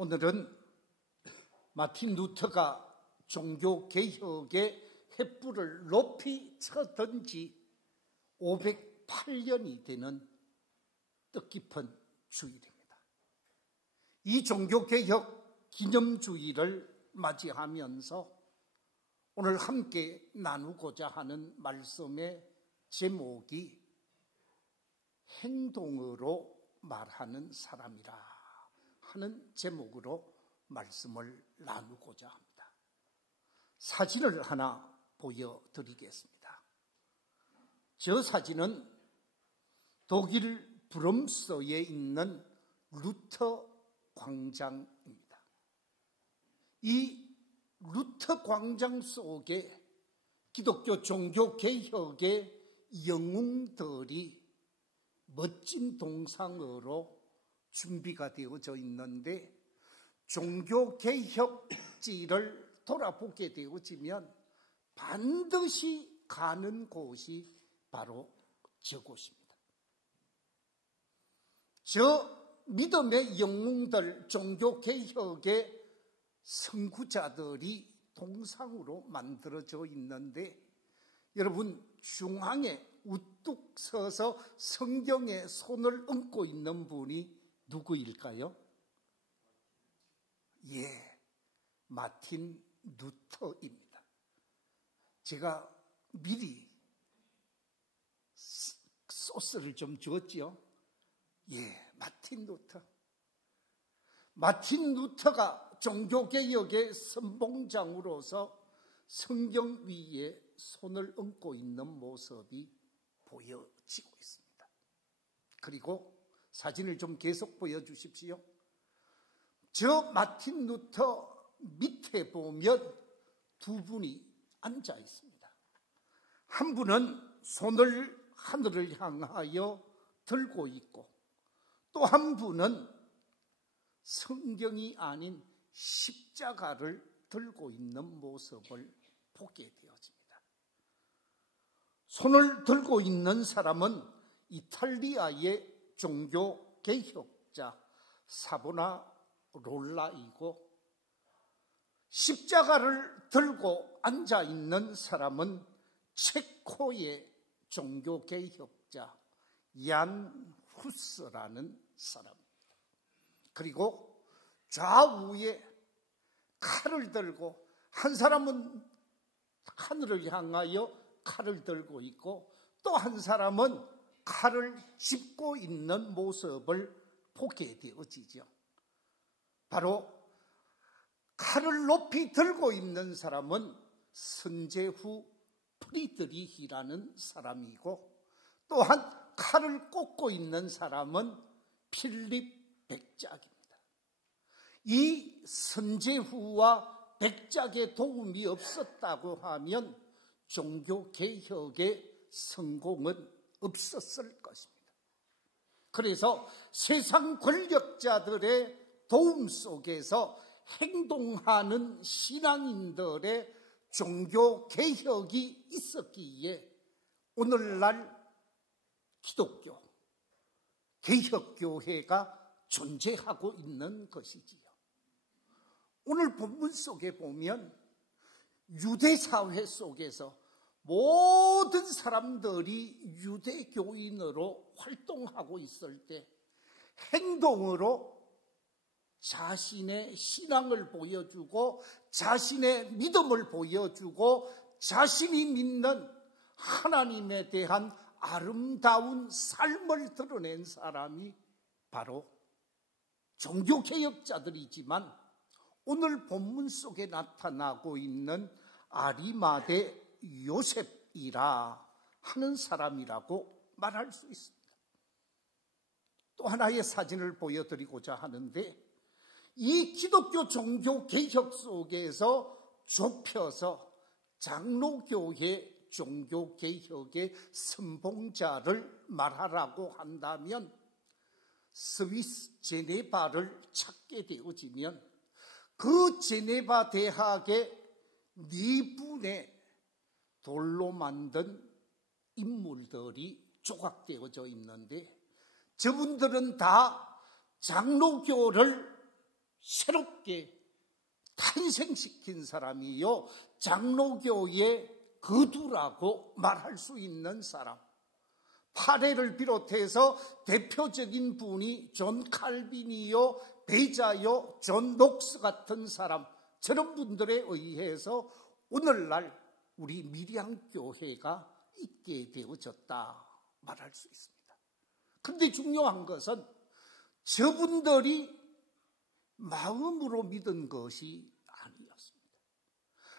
오늘은 마틴 루터가 종교개혁의 횃불을 높이 쳐든 지 508년이 되는 뜻깊은 주일입니다. 이 종교개혁 기념주일을 맞이하면서 오늘 함께 나누고자 하는 말씀의 제목이 행동으로 말하는 사람이라 하는 제목으로 말씀을 나누고자 합니다. 사진을 하나 보여드리겠습니다. 저 사진은 독일 브럼스에 있는 루터 광장입니다. 이 루터 광장 속에 기독교 종교개혁의 영웅들이 멋진 동상으로 준비가 되어져 있는데, 종교개혁지를 돌아보게 되어지면 반드시 가는 곳이 바로 저곳입니다. 저 믿음의 영웅들, 종교개혁의 선구자들이 동상으로 만들어져 있는데, 여러분 중앙에 우뚝 서서 성경에 손을 얹고 있는 분이 누구일까요? 마틴 루터입니다. 제가 미리 소스를 좀 주었지요. 마틴 루터. 마틴 루터가 종교개혁의 선봉장으로서 성경 위에 손을 얹고 있는 모습이 보여지고 있습니다. 그리고 사진을 좀 계속 보여주십시오. 저 마틴 루터 밑에 보면 두 분이 앉아 있습니다. 한 분은 손을 하늘을 향하여 들고 있고, 또 한 분은 성경이 아닌 십자가를 들고 있는 모습을 보게 되어집니다. 손을 들고 있는 사람은 이탈리아의 종교개혁자 사보나롤라이고, 십자가를 들고 앉아있는 사람은 체코의 종교개혁자 얀 후스라는 사람입니다. 그리고 좌우에 칼을 들고, 한 사람은 하늘을 향하여 칼을 들고 있고, 또 한 사람은 칼을 짚고 있는 모습을 보게 되어지죠. 바로 칼을 높이 들고 있는 사람은 선제후 프리드리히라는 사람이고, 또한 칼을 꽂고 있는 사람은 필립 백작입니다. 이 선제후와 백작의 도움이 없었다고 하면 종교개혁의 성공은 없었을 것입니다. 그래서 세상 권력자들의 도움 속에서 행동하는 신앙인들의 종교개혁이 있었기에 오늘날 기독교 개혁교회가 존재하고 있는 것이지요. 오늘 본문 속에 보면 유대사회 속에서 모든 사람들이 유대교인으로 활동하고 있을 때 행동으로 자신의 신앙을 보여주고, 자신의 믿음을 보여주고, 자신이 믿는 하나님에 대한 아름다운 삶을 드러낸 사람이 바로 종교개혁자들이지만, 오늘 본문 속에 나타나고 있는 아리마대 요셉이라 하는 사람이라고 말할 수 있습니다. 또 하나의 사진을 보여드리고자 하는데, 이 기독교 종교개혁 속에서 좁혀서 장로교회 종교개혁의 선봉자를 말하라고 한다면 스위스 제네바를 찾게 되어지면 그 제네바 대학의 4분의 돌로 만든 인물들이 조각되어져 있는데, 저분들은 다 장로교를 새롭게 탄생시킨 사람이요, 장로교의 거두라고 말할 수 있는 사람. 파레를 비롯해서 대표적인 분이 존 칼빈이요, 베자요, 존 녹스 같은 사람, 저런 분들에 의해서 오늘날 우리 미리암교회가 있게 되어졌다 말할 수 있습니다. 그런데 중요한 것은 저분들이 마음으로 믿은 것이 아니었습니다.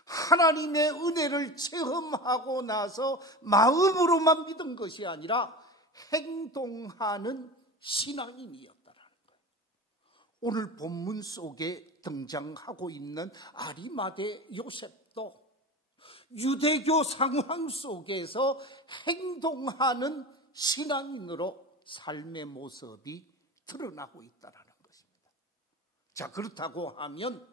하나님의 은혜를 체험하고 나서 마음으로만 믿은 것이 아니라 행동하는 신앙인이었다라는 거예요. 오늘 본문 속에 등장하고 있는 아리마대 요셉도 유대교 상황 속에서 행동하는 신앙인으로 삶의 모습이 드러나고 있다라는 것입니다. 자, 그렇다고 하면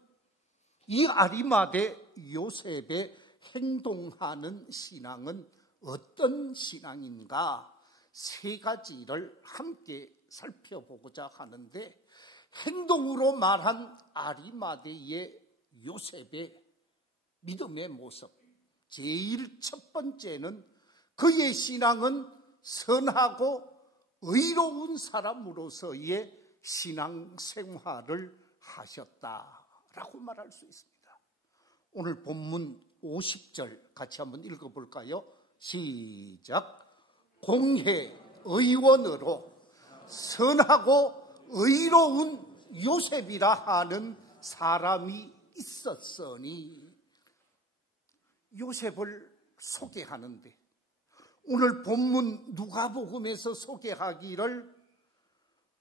이 아리마대 요셉의 행동하는 신앙은 어떤 신앙인가? 세 가지를 함께 살펴보고자 하는데, 행동으로 말한 아리마대의 요셉의 믿음의 모습, 제일 첫 번째는 그의 신앙은 선하고 의로운 사람으로서의 신앙생활을 하셨다라고 말할 수 있습니다. 오늘 본문 50절 같이 한번 읽어볼까요? 시작. 공회의원으로 선하고 의로운 요셉이라 하는 사람이 있었으니, 요셉을 소개하는데 오늘 본문 누가복음에서 소개하기를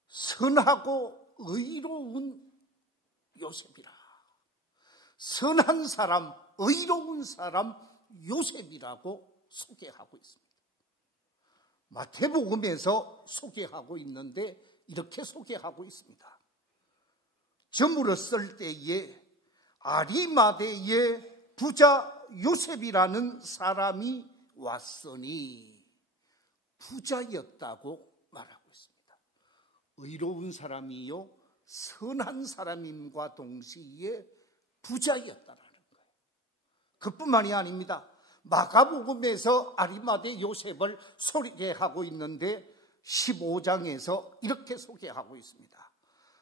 선하고 의로운 요셉이라, 선한 사람, 의로운 사람 요셉이라고 소개하고 있습니다. 마태복음에서 소개하고 있는데 이렇게 소개하고 있습니다. 저물었을 때에 아리마대의 부자 요셉이라는 사람이 왔으니, 부자였다고 말하고 있습니다. 의로운 사람이요, 선한 사람임과 동시에 부자였다라는 거예요. 그뿐만이 아닙니다. 마가복음에서 아리마대 요셉을 소개하고 있는데 15장에서 이렇게 소개하고 있습니다.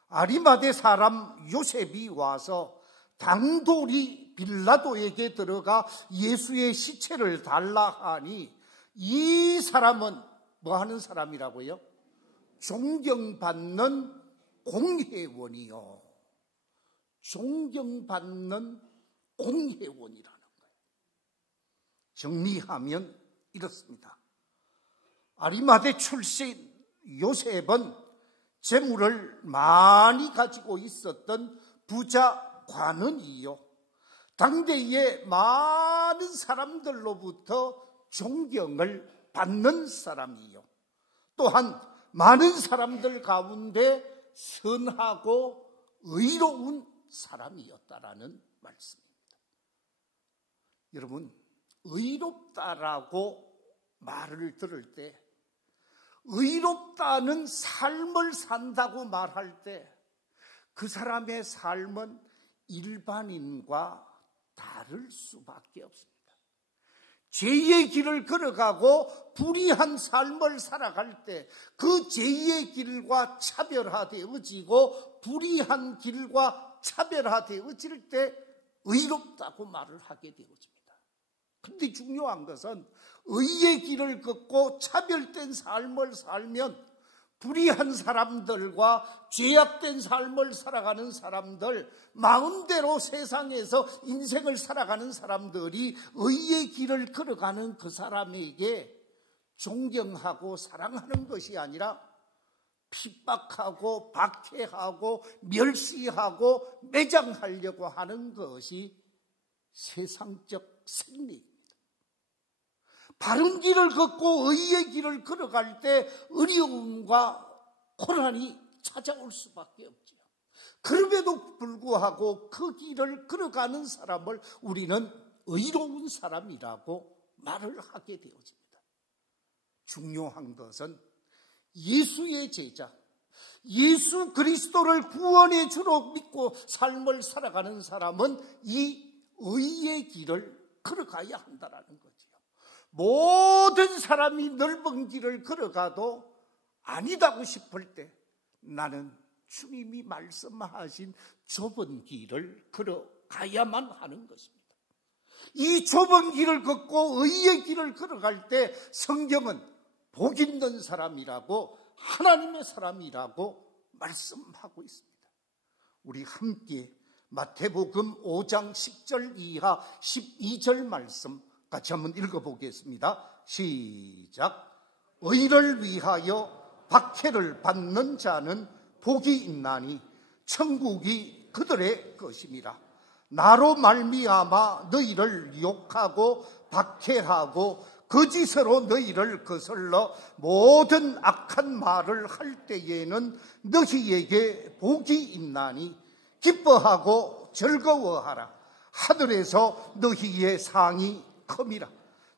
아리마대 사람 요셉이 와서 당돌이 빌라도에게 들어가 예수의 시체를 달라 하니, 이 사람은 뭐 하는 사람이라고요? 존경받는 공회원이요. 존경받는 공회원이라는 거예요. 정리하면 이렇습니다. 아리마대 출신 요셉은 재물을 많이 가지고 있었던 부자 관원이요, 당대의 많은 사람들로부터 존경을 받는 사람이요, 또한 많은 사람들 가운데 선하고 의로운 사람이었다라는 말씀입니다. 여러분, 의롭다라고 말을 들을 때, 의롭다는 삶을 산다고 말할 때 그 사람의 삶은 일반인과 다를 수밖에 없습니다. 죄의 길을 걸어가고 불의한 삶을 살아갈 때 그 죄의 길과 차별화되어지고 불의한 길과 차별화되어질 때 의롭다고 말을 하게 되어집니다. 그런데 중요한 것은 의의 길을 걷고 차별된 삶을 살면 불의한 사람들과 죄악된 삶을 살아가는 사람들, 마음대로 세상에서 인생을 살아가는 사람들이 의의 길을 걸어가는 그 사람에게 존경하고 사랑하는 것이 아니라 핍박하고 박해하고 멸시하고 매장하려고 하는 것이 세상적 생리입니다. 바른 길을 걷고 의의 길을 걸어갈 때 어려움과 고난이 찾아올 수밖에 없죠. 그럼에도 불구하고 그 길을 걸어가는 사람을 우리는 의로운 사람이라고 말을 하게 되어집니다. 중요한 것은 예수의 제자, 예수 그리스도를 구원의 주로 믿고 삶을 살아가는 사람은 이 의의 길을 걸어가야 한다는 거지요. 모든 사람이 넓은 길을 걸어가도 아니다고 싶을 때 나는 주님이 말씀하신 좁은 길을 걸어가야만 하는 것입니다. 이 좁은 길을 걷고 의의 길을 걸어갈 때 성경은 복 있는 사람이라고, 하나님의 사람이라고 말씀하고 있습니다. 우리 함께 마태복음 5장 10절 이하 12절 말씀 같이 한번 읽어보겠습니다. 시작. 의를 위하여 박해를 받는 자는 복이 있나니 천국이 그들의 것임이라. 나로 말미암아 너희를 욕하고 박해하고 거짓으로 너희를 거슬러 모든 악한 말을 할 때에는 너희에게 복이 있나니 기뻐하고 즐거워하라. 하늘에서 너희의 상이 큼이라.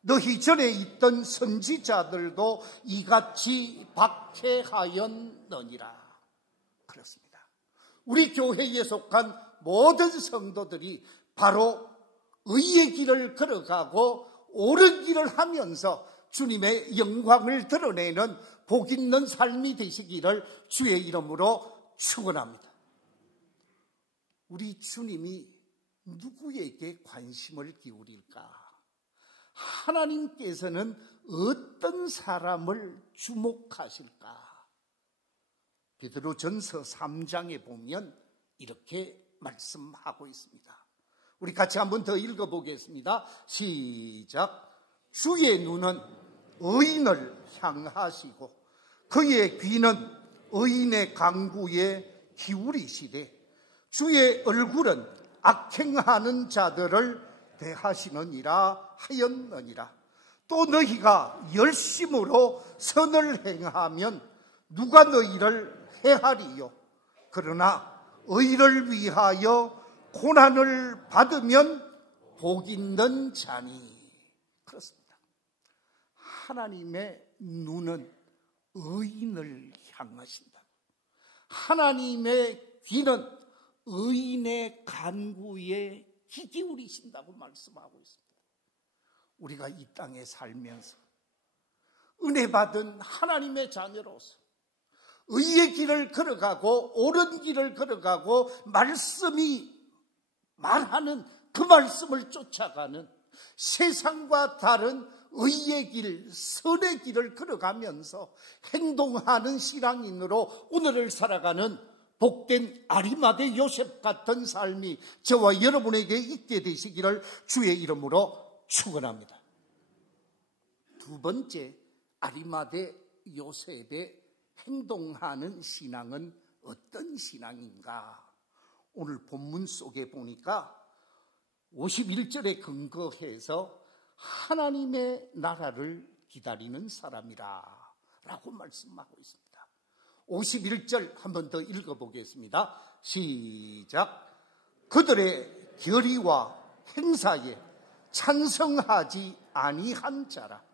너희 전에 있던 선지자들도 이같이 박해하였느니라. 그렇습니다. 우리 교회에 속한 모든 성도들이 바로 의의 길을 걸어가고 옳은 길을 하면서 주님의 영광을 드러내는 복 있는 삶이 되시기를 주의 이름으로 축원합니다. 우리 주님이 누구에게 관심을 기울일까? 하나님께서는 어떤 사람을 주목하실까? 베드로전서 3장에 보면 이렇게 말씀하고 있습니다. 우리 같이 한번 더 읽어보겠습니다. 시작. 주의 눈은 의인을 향하시고 그의 귀는 의인의 간구에 기울이시되 주의 얼굴은 악행하는 자들을 대하시느니라 하였느니라. 또 너희가 열심으로 선을 행하면 누가 너희를 해하리요? 그러나 의를 위하여 고난을 받으면 복 있는 자니. 그렇습니다. 하나님의 눈은 의인을 향하신다. 하나님의 귀는 의인의 간구에 귀 기울이신다고 말씀하고 있습니다. 우리가 이 땅에 살면서 은혜 받은 하나님의 자녀로서 의의 길을 걸어가고 옳은 길을 걸어가고 말씀이 말하는 그 말씀을 쫓아가는 세상과 다른 의의 길, 선의 길을 걸어가면서 행동하는 신앙인으로 오늘을 살아가는 복된 아리마대 요셉 같은 삶이 저와 여러분에게 있게 되시기를 주의 이름으로 축원합니다. 두 번째, 아리마대 요셉의 행동하는 신앙은 어떤 신앙인가? 오늘 본문 속에 보니까 51절에 근거해서 하나님의 나라를 기다리는 사람이라 라고 말씀하고 있습니다. 51절 한 번 더 읽어보겠습니다. 시작. 그들의 결의와 행사에 찬성하지 아니한 자라.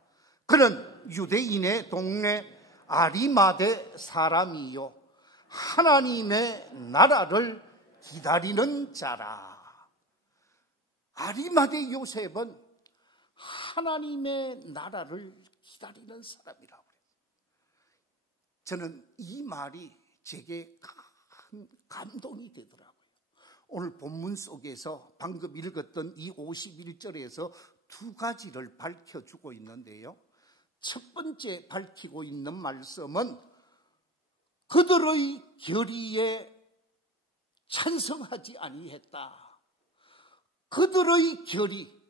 그는 유대인의 동네 아리마대 사람이요 하나님의 나라를 기다리는 자라. 아리마대 요셉은 하나님의 나라를 기다리는 사람이라고 해요. 저는 이 말이 제게 큰 감동이 되더라고요. 오늘 본문 속에서 방금 읽었던 이 51절에서 두 가지를 밝혀주고 있는데요. 첫 번째 밝히고 있는 말씀은 그들의 결의에 찬성하지 아니했다. 그들의 결의,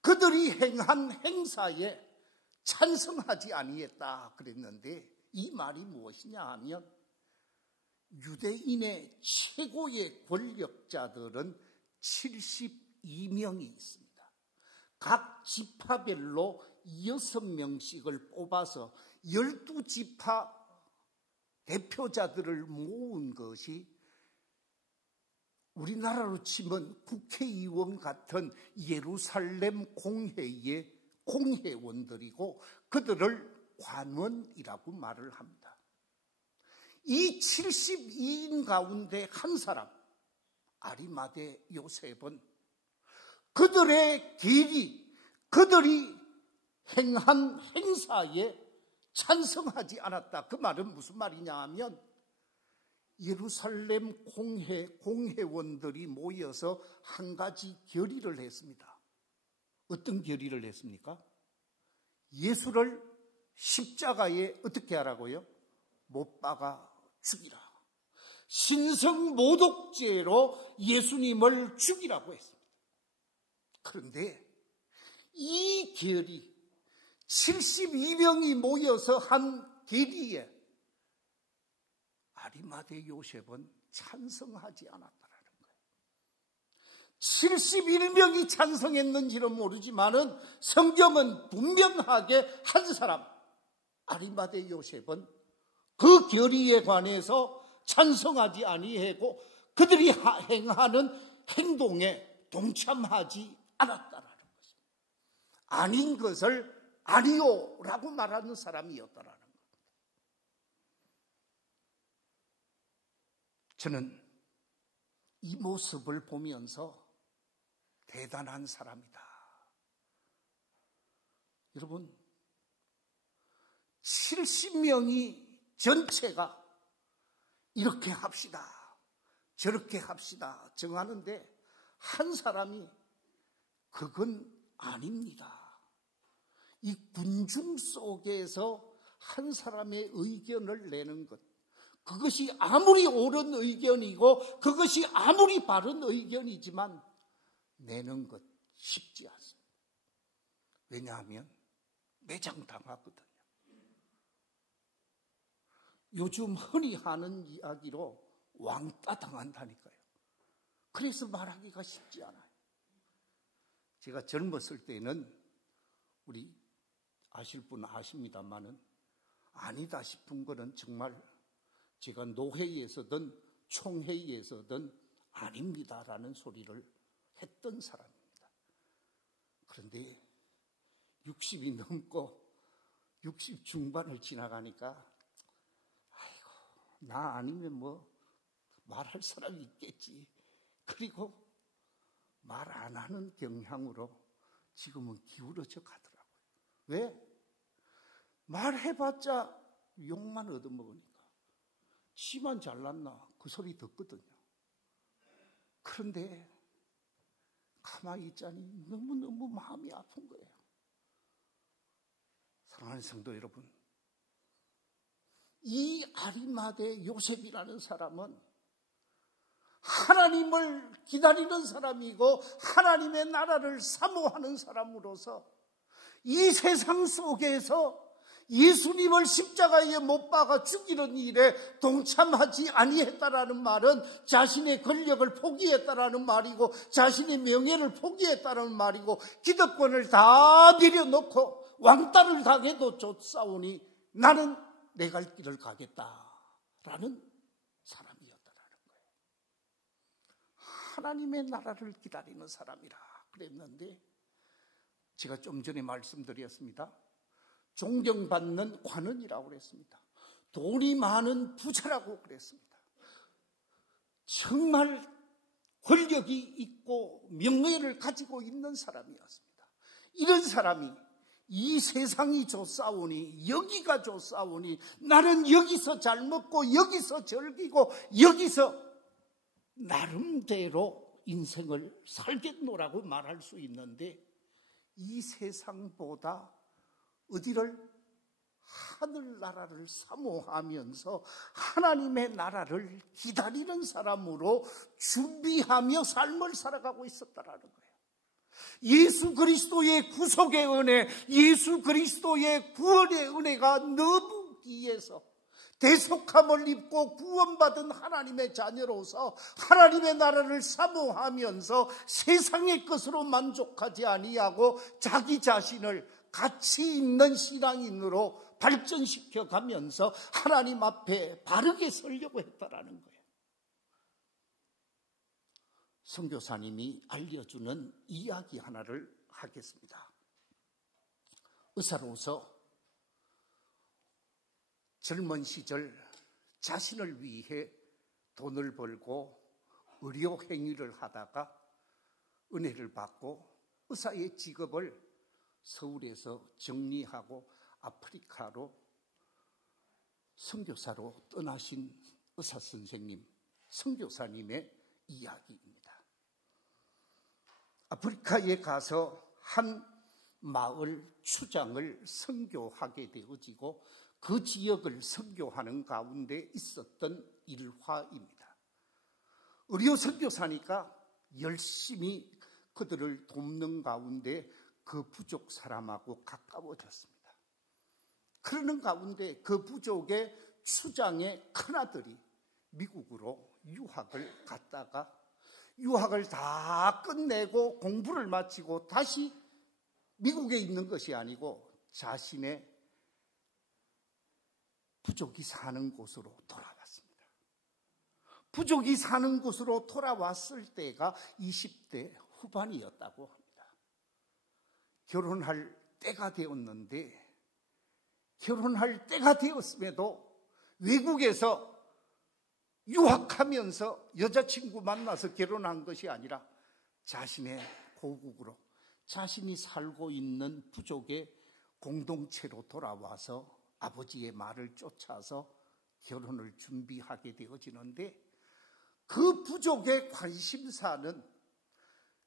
그들이 행한 행사에 찬성하지 아니했다 그랬는데 이 말이 무엇이냐 하면 유대인의 최고의 권력자들은 72명이 있습니다. 각 지파별로 6명씩을 뽑아서 12지파 대표자들을 모은 것이 우리나라로 치면 국회의원 같은 예루살렘 공회의 공회원들이고 그들을 관원이라고 말을 합니다. 이 72인 가운데 한 사람, 아리마대 요셉은 그들의 길이, 그들이 행한 행사에 찬성하지 않았다. 그 말은 무슨 말이냐 하면 예루살렘 공회원들이 모여서 한 가지 결의를 했습니다. 어떤 결의를 했습니까? 예수를 십자가에 어떻게 하라고요? 못 박아 죽이라. 신성모독죄로 예수님을 죽이라고 했습니다. 그런데 이 결의, 72명이 모여서 한 결의에 아리마대 요셉은 찬성하지 않았다라는 거예요. 71명이 찬성했는지는 모르지만은 성경은 분명하게 한 사람, 아리마대 요셉은 그 결의에 관해서 찬성하지 아니하고 그들이 행하는 행동에 동참하지 않았다라는 것입니다. 아닌 것을 아니요라고 말하는 사람이었다라는 겁니다. 저는 이 모습을 보면서 대단한 사람이다. 여러분, 70명이 전체가 이렇게 합시다, 저렇게 합시다 정하는데 한 사람이 그건 아닙니다. 이 군중 속에서 한 사람의 의견을 내는 것, 그것이 아무리 옳은 의견이고 그것이 아무리 바른 의견이지만 내는 것 쉽지 않습니다. 왜냐하면 매장당하거든요. 요즘 흔히 하는 이야기로 왕따 당한다니까요. 그래서 말하기가 쉽지 않아요. 제가 젊었을 때는 우리 아실 분 아십니다만은 아니다 싶은 거는 정말 제가 노회의에서든 총회의에서든 아닙니다라는 소리를 했던 사람입니다. 그런데 60이 넘고 60 중반을 지나가니까 아이고, 나 아니면 뭐 말할 사람이 있겠지. 그리고 말 안 하는 경향으로 지금은 기울어져 가더라고요. 왜? 말해봤자 욕만 얻어먹으니까. 지만 잘났나 그 소리 듣거든요. 그런데 가만히 있자니 너무너무 마음이 아픈 거예요. 사랑하는 성도 여러분, 이 아리마대 요셉이라는 사람은 하나님을 기다리는 사람이고 하나님의 나라를 사모하는 사람으로서 이 세상 속에서 예수님을 십자가에 못 박아 죽이는 일에 동참하지 아니했다라는 말은 자신의 권력을 포기했다라는 말이고 자신의 명예를 포기했다라는 말이고 기득권을 다 내려놓고 왕따를 당해도 쫓아오니 나는 내 갈 길을 가겠다라는 사람이었다라는 거예요. 하나님의 나라를 기다리는 사람이라 그랬는데 제가 좀 전에 말씀드렸습니다. 존경받는 관원이라고 그랬습니다. 돈이 많은 부자라고 그랬습니다. 정말 권력이 있고 명예를 가지고 있는 사람이었습니다. 이런 사람이 이 세상이 좋사오니 여기가 좋사오니 나는 여기서 잘 먹고 여기서 즐기고 여기서 나름대로 인생을 살겠노라고 말할 수 있는데 이 세상보다 어디를 하늘나라를 사모하면서 하나님의 나라를 기다리는 사람으로 준비하며 삶을 살아가고 있었다라는 거예요. 예수 그리스도의 구속의 은혜, 예수 그리스도의 구원의 은혜가 너무 귀해서 대속함을 입고 구원받은 하나님의 자녀로서 하나님의 나라를 사모하면서 세상의 것으로 만족하지 아니하고 자기 자신을 가치 있는 신앙인으로 발전시켜 가면서 하나님 앞에 바르게 서려고 했다라는 거예요. 선교사님이 알려주는 이야기 하나를 하겠습니다. 의사로서 젊은 시절 자신을 위해 돈을 벌고 의료 행위를 하다가 은혜를 받고 의사의 직업을 서울에서 정리하고 아프리카로 선교사로 떠나신 의사 선생님, 선교사님의 이야기입니다. 아프리카에 가서 한 마을 추장을 선교하게 되어지고 그 지역을 선교하는 가운데 있었던 일화입니다. 의료 선교사니까 열심히 그들을 돕는 가운데 그 부족 사람하고 가까워졌습니다. 그러는 가운데 그 부족의 추장의 큰아들이 미국으로 유학을 갔다가 유학을 다 끝내고 공부를 마치고 다시 미국에 있는 것이 아니고 자신의 부족이 사는 곳으로 돌아왔습니다. 부족이 사는 곳으로 돌아왔을 때가 20대 후반이었다고 합니다. 결혼할 때가 되었는데 결혼할 때가 되었음에도 외국에서 유학하면서 여자친구 만나서 결혼한 것이 아니라 자신의 고국으로 자신이 살고 있는 부족의 공동체로 돌아와서 아버지의 말을 쫓아서 결혼을 준비하게 되어지는데 그 부족의 관심사는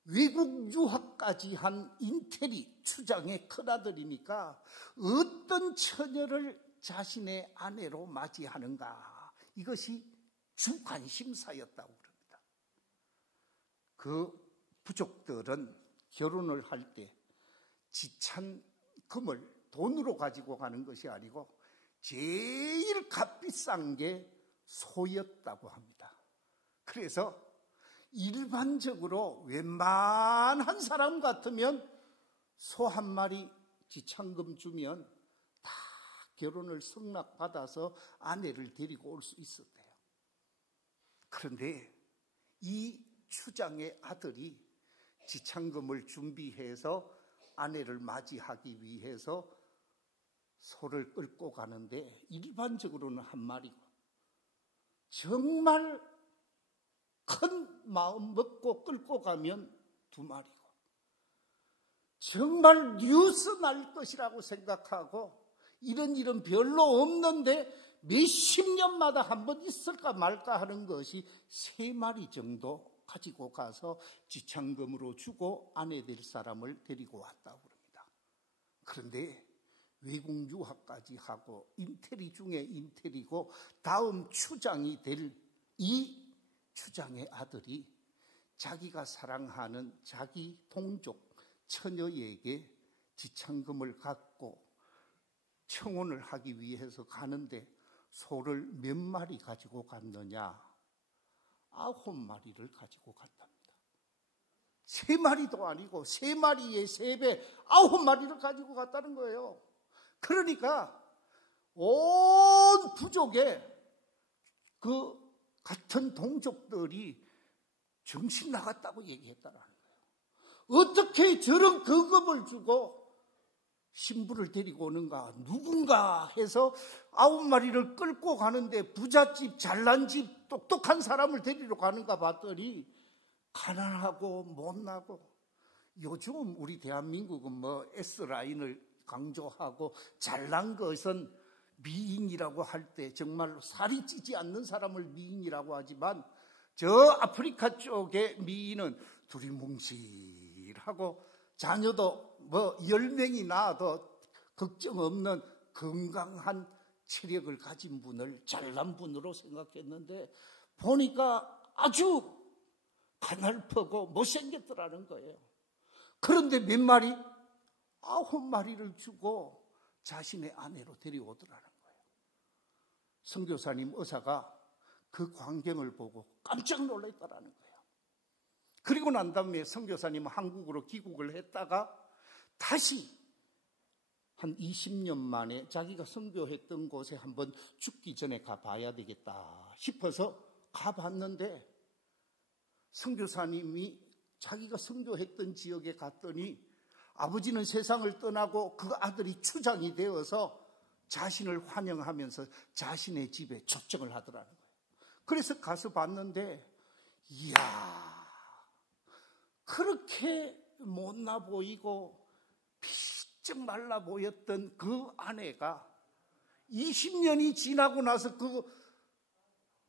외국 유학까지 한 인테리 추장의 큰아들이니까 어떤 처녀를 자신의 아내로 맞이하는가, 이것이 주 관심사였다고 그럽니다. 그 부족들은 결혼을 할 때 지참금을 돈으로 가지고 가는 것이 아니고 제일 값비싼 게 소였다고 합니다. 그래서 일반적으로 웬만한 사람 같으면 소 한 마리 지참금 주면 다 결혼을 승낙받아서 아내를 데리고 올 수 있었대요. 그런데 이 추장의 아들이 지참금을 준비해서 아내를 맞이하기 위해서 소를 끌고 가는데 일반적으로는 한 마리고 정말 큰 마음 먹고 끌고 가면 두 마리고 정말 뉴스 날 것이라고 생각하고 이런 일은 별로 없는데 몇십 년마다 한 번 있을까 말까 하는 것이 3마리 정도 가지고 가서 지참금으로 주고 아내 될 사람을 데리고 왔다고 합니다. 그런데 외국 유학까지 하고 인테리 중에 인테리고 다음 추장이 될 이 추장의 아들이 자기가 사랑하는 자기 동족 처녀에게 지참금을 갖고 청혼을 하기 위해서 가는데 소를 몇 마리 가지고 갔느냐? 9마리를 가지고 갔답니다. 3마리도 아니고 3마리의 3배 9마리를 가지고 갔다는 거예요. 그러니까 온 부족의 그 같은 동족들이 정신 나갔다고 얘기했다라는 거예요. 어떻게 저런 거금을 주고 신부를 데리고 오는가? 누군가 해서 9마리를 끌고 가는데 부잣집, 잘난 집, 똑똑한 사람을 데리러 가는가 봤더니 가난하고 못나고, 요즘 우리 대한민국은 뭐 S라인을 강조하고 잘난 것은 미인이라고 할 때 정말로 살이 찌지 않는 사람을 미인이라고 하지만 저 아프리카 쪽의 미인은 둘이 뭉실하고 자녀도 뭐 10명이 낳아도 걱정 없는 건강한 체력을 가진 분을 잘난 분으로 생각했는데 보니까 아주 가날프고 못생겼더라는 거예요. 그런데 몇 마리? 9마리를 주고 자신의 아내로 데려오더라는 거예요. 선교사님 의사가 그 광경을 보고 깜짝 놀랐다라는 거예요. 그리고 난 다음에 선교사님은 한국으로 귀국을 했다가 다시 한 20년 만에 자기가 선교했던 곳에 한번 죽기 전에 가봐야 되겠다 싶어서 가봤는데, 선교사님이 자기가 선교했던 지역에 갔더니 아버지는 세상을 떠나고 그 아들이 추장이 되어서 자신을 환영하면서 자신의 집에 초청을 하더라는 거예요. 그래서 가서 봤는데, 이야, 그렇게 못나 보이고 피쩍 말라 보였던 그 아내가 20년이 지나고 나서 그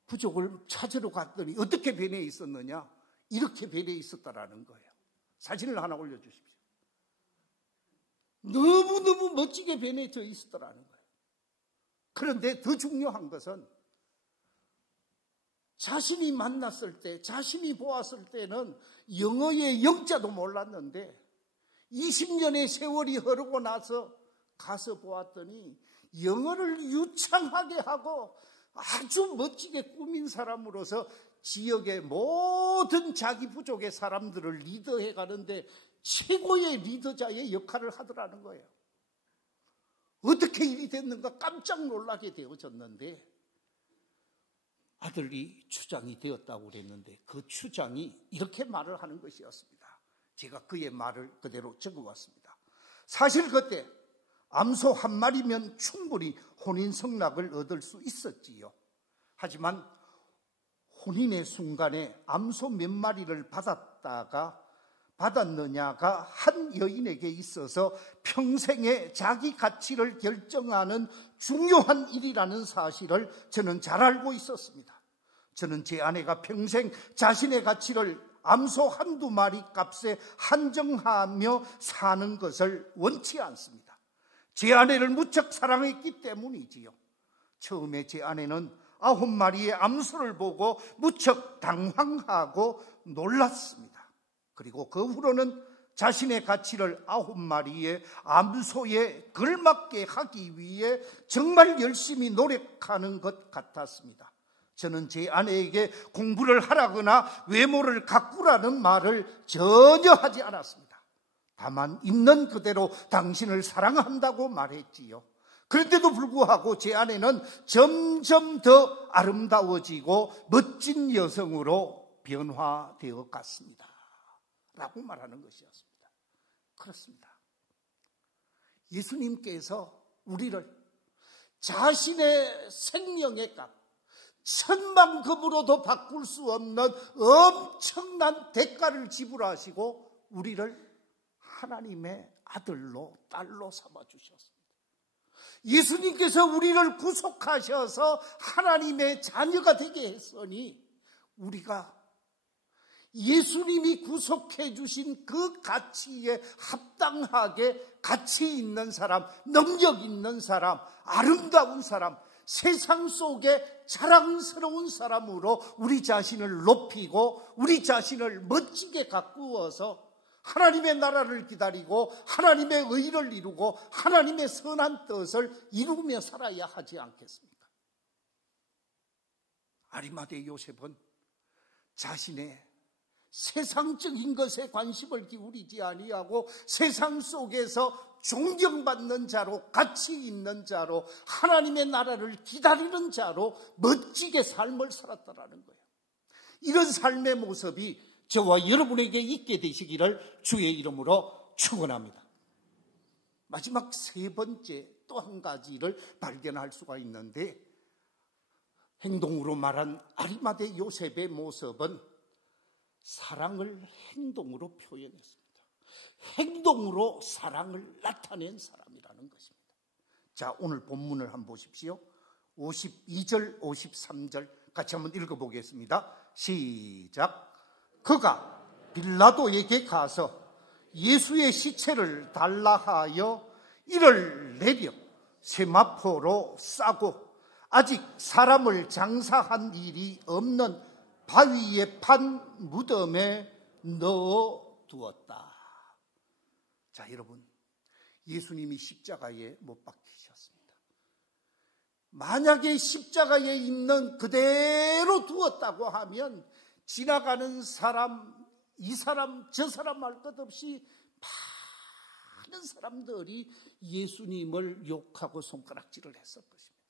부족을 찾으러 갔더니 어떻게 변해 있었느냐? 이렇게 변해 있었다라는 거예요. 사진을 하나 올려주십시오. 너무너무 멋지게 변해져 있었다라는 거예요. 그런데 더 중요한 것은 자신이 만났을 때, 자신이 보았을 때는 영어의 영자도 몰랐는데 20년의 세월이 흐르고 나서 가서 보았더니 영어를 유창하게 하고 아주 멋지게 꾸민 사람으로서 지역의 모든 자기 부족의 사람들을 리더해 가는데 최고의 리더자의 역할을 하더라는 거예요. 어떻게 일이 됐는가 깜짝 놀라게 되어졌는데, 아들이 추장이 되었다고 그랬는데 그 추장이 이렇게 말을 하는 것이었습니다. 제가 그의 말을 그대로 적어왔습니다. 사실 그때 암소 한 마리면 충분히 혼인 성락을 얻을 수 있었지요. 하지만 혼인의 순간에 암소 몇 마리를 받았느냐가 한 여인에게 있어서 평생의 자기 가치를 결정하는 중요한 일이라는 사실을 저는 잘 알고 있었습니다. 저는 제 아내가 평생 자신의 가치를 암소 한두 마리 값에 한정하며 사는 것을 원치 않습니다. 제 아내를 무척 사랑했기 때문이지요. 처음에 제 아내는 9마리의 암소를 보고 무척 당황하고 놀랐습니다. 그리고 그 후로는 자신의 가치를 9마리의 암소에 걸맞게 하기 위해 정말 열심히 노력하는 것 같았습니다. 저는 제 아내에게 공부를 하라거나 외모를 가꾸라는 말을 전혀 하지 않았습니다. 다만 있는 그대로 당신을 사랑한다고 말했지요. 그런데도 불구하고 제 아내는 점점 더 아름다워지고 멋진 여성으로 변화되어 갔습니다. 라고 말하는 것이었습니다. 그렇습니다. 예수님께서 우리를 자신의 생명의 값, 천만금으로도 바꿀 수 없는 엄청난 대가를 지불하시고 우리를 하나님의 아들로 딸로 삼아주셨습니다. 예수님께서 우리를 구속하셔서 하나님의 자녀가 되게 했으니 우리가 예수님이 구속해 주신 그 가치에 합당하게 가치 있는 사람, 능력 있는 사람, 아름다운 사람, 세상 속에 자랑스러운 사람으로 우리 자신을 높이고 우리 자신을 멋지게 가꾸어서 하나님의 나라를 기다리고 하나님의 의를 이루고 하나님의 선한 뜻을 이루며 살아야 하지 않겠습니까? 아리마대 요셉은 자신의 세상적인 것에 관심을 기울이지 아니하고 세상 속에서 존경받는 자로, 가치 있는 자로, 하나님의 나라를 기다리는 자로 멋지게 삶을 살았다라는 거예요. 이런 삶의 모습이 저와 여러분에게 있게 되시기를 주의 이름으로 축원합니다. 마지막 세 번째 또 한 가지를 발견할 수가 있는데, 행동으로 말한 아리마대 요셉의 모습은 사랑을 행동으로 표현했습니다. 행동으로 사랑을 나타낸 사람이라는 것입니다. 자, 오늘 본문을 한번 보십시오. 52절, 53절 같이 한번 읽어보겠습니다. 시작. 그가 빌라도에게 가서 예수의 시체를 달라 하여 이를 내려 세마포로 싸고 아직 사람을 장사한 일이 없는 바위에 판 무덤에 넣어두었다. 자, 여러분, 예수님이 십자가에 못 박히셨습니다. 만약에 십자가에 있는 그대로 두었다고 하면 지나가는 사람, 이 사람, 저 사람 할 것 없이 많은 사람들이 예수님을 욕하고 손가락질을 했을 것입니다.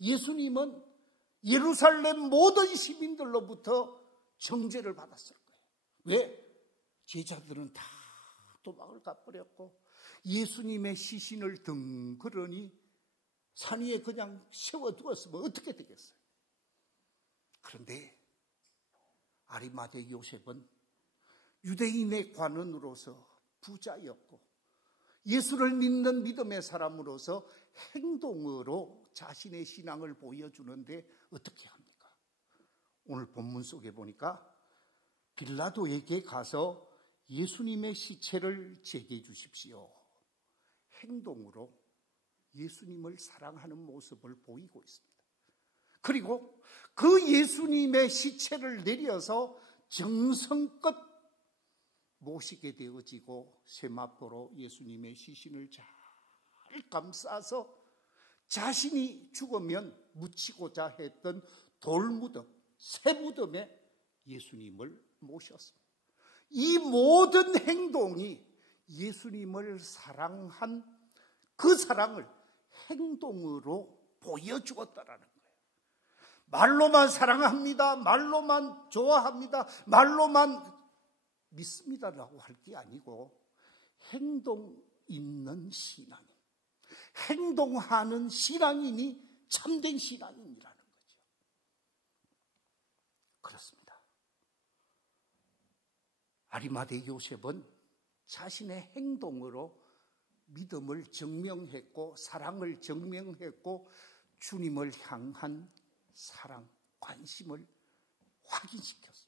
예수님은 예루살렘 모든 시민들로부터 정죄를 받았을 거예요. 왜? 제자들은 다 도망을 가버렸고 예수님의 시신을 덩그러니 산 위에 그냥 세워두었으면 어떻게 되겠어요? 그런데 아리마대 요셉은 유대인의 관원으로서 부자였고 예수를 믿는 믿음의 사람으로서 행동으로 자신의 신앙을 보여주는데 어떻게 합니까? 오늘 본문 속에 보니까 빌라도에게 가서 예수님의 시체를 제게 주십시오. 행동으로 예수님을 사랑하는 모습을 보이고 있습니다. 그리고 그 예수님의 시체를 내려서 정성껏 모시게 되어지고 세마포로 예수님의 시신을 잘 감싸서 자신이 죽으면 묻히고자 했던 돌무덤, 쇠무덤에 예수님을 모셨습니다. 이 모든 행동이 예수님을 사랑한 그 사랑을 행동으로 보여주었다라는 거예요. 말로만 사랑합니다, 말로만 좋아합니다, 말로만 믿습니다라고 할 게 아니고 행동 있는 신앙인, 행동하는 신앙인이 참된 신앙인이라는 거죠. 그렇습니다. 아리마대 요셉은 자신의 행동으로 믿음을 증명했고 사랑을 증명했고 주님을 향한 사랑, 관심을 확인시켰습니다.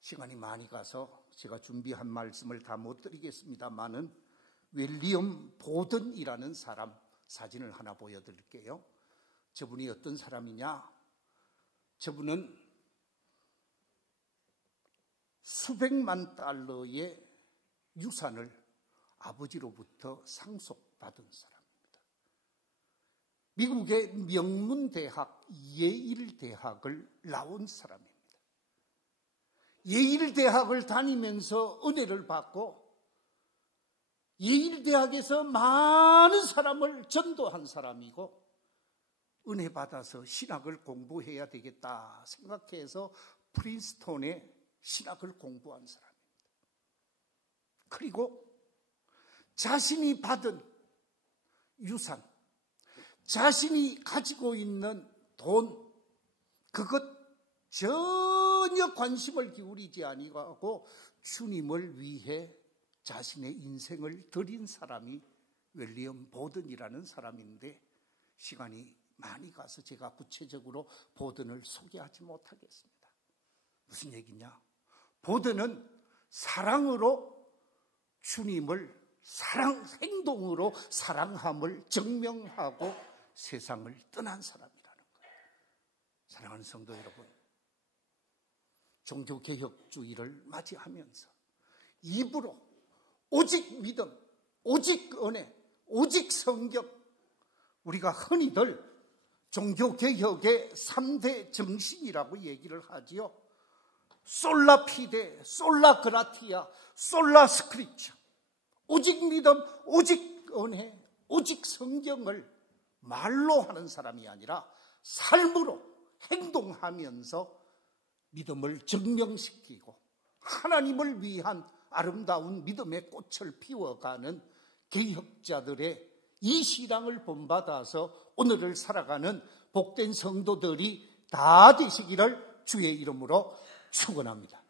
시간이 많이 가서 제가 준비한 말씀을 다 못 드리겠습니다만은 윌리엄 보든이라는 사람 사진을 하나 보여드릴게요. 저분이 어떤 사람이냐? 저분은 수백만 달러의 유산을 아버지로부터 상속받은 사람입니다. 미국의 명문대학 예일대학을 나온 사람입니다. 예일대학을 다니면서 은혜를 받고 예일대학에서 많은 사람을 전도한 사람이고 은혜 받아서 신학을 공부해야 되겠다 생각해서 프린스톤에 신학을 공부한 사람입니다. 그리고 자신이 받은 유산, 자신이 가지고 있는 돈, 그것 전혀 관심을 기울이지 아니하고 주님을 위해 자신의 인생을 드린 사람이 윌리엄 보든이라는 사람인데 시간이 많이 가서 제가 구체적으로 보든을 소개하지 못하겠습니다. 무슨 얘기냐? 보든은 사랑으로 주님을 행동으로 사랑함을 증명하고 세상을 떠난 사람이라는 거예요. 사랑하는 성도 여러분, 종교개혁주의를 맞이하면서 입으로 오직 믿음, 오직 은혜, 오직 성경, 우리가 흔히들 종교개혁의 3대 정신이라고 얘기를 하지요. 솔라 피데, 솔라 그라티아, 솔라 스크립처. 오직 믿음, 오직 은혜, 오직 성경을 말로 하는 사람이 아니라 삶으로 행동하면서 믿음을 증명시키고 하나님을 위한 아름다운 믿음의 꽃을 피워가는 개혁자들의 이 신앙을 본받아서 오늘을 살아가는 복된 성도들이 다 되시기를 주의 이름으로 축원합니다.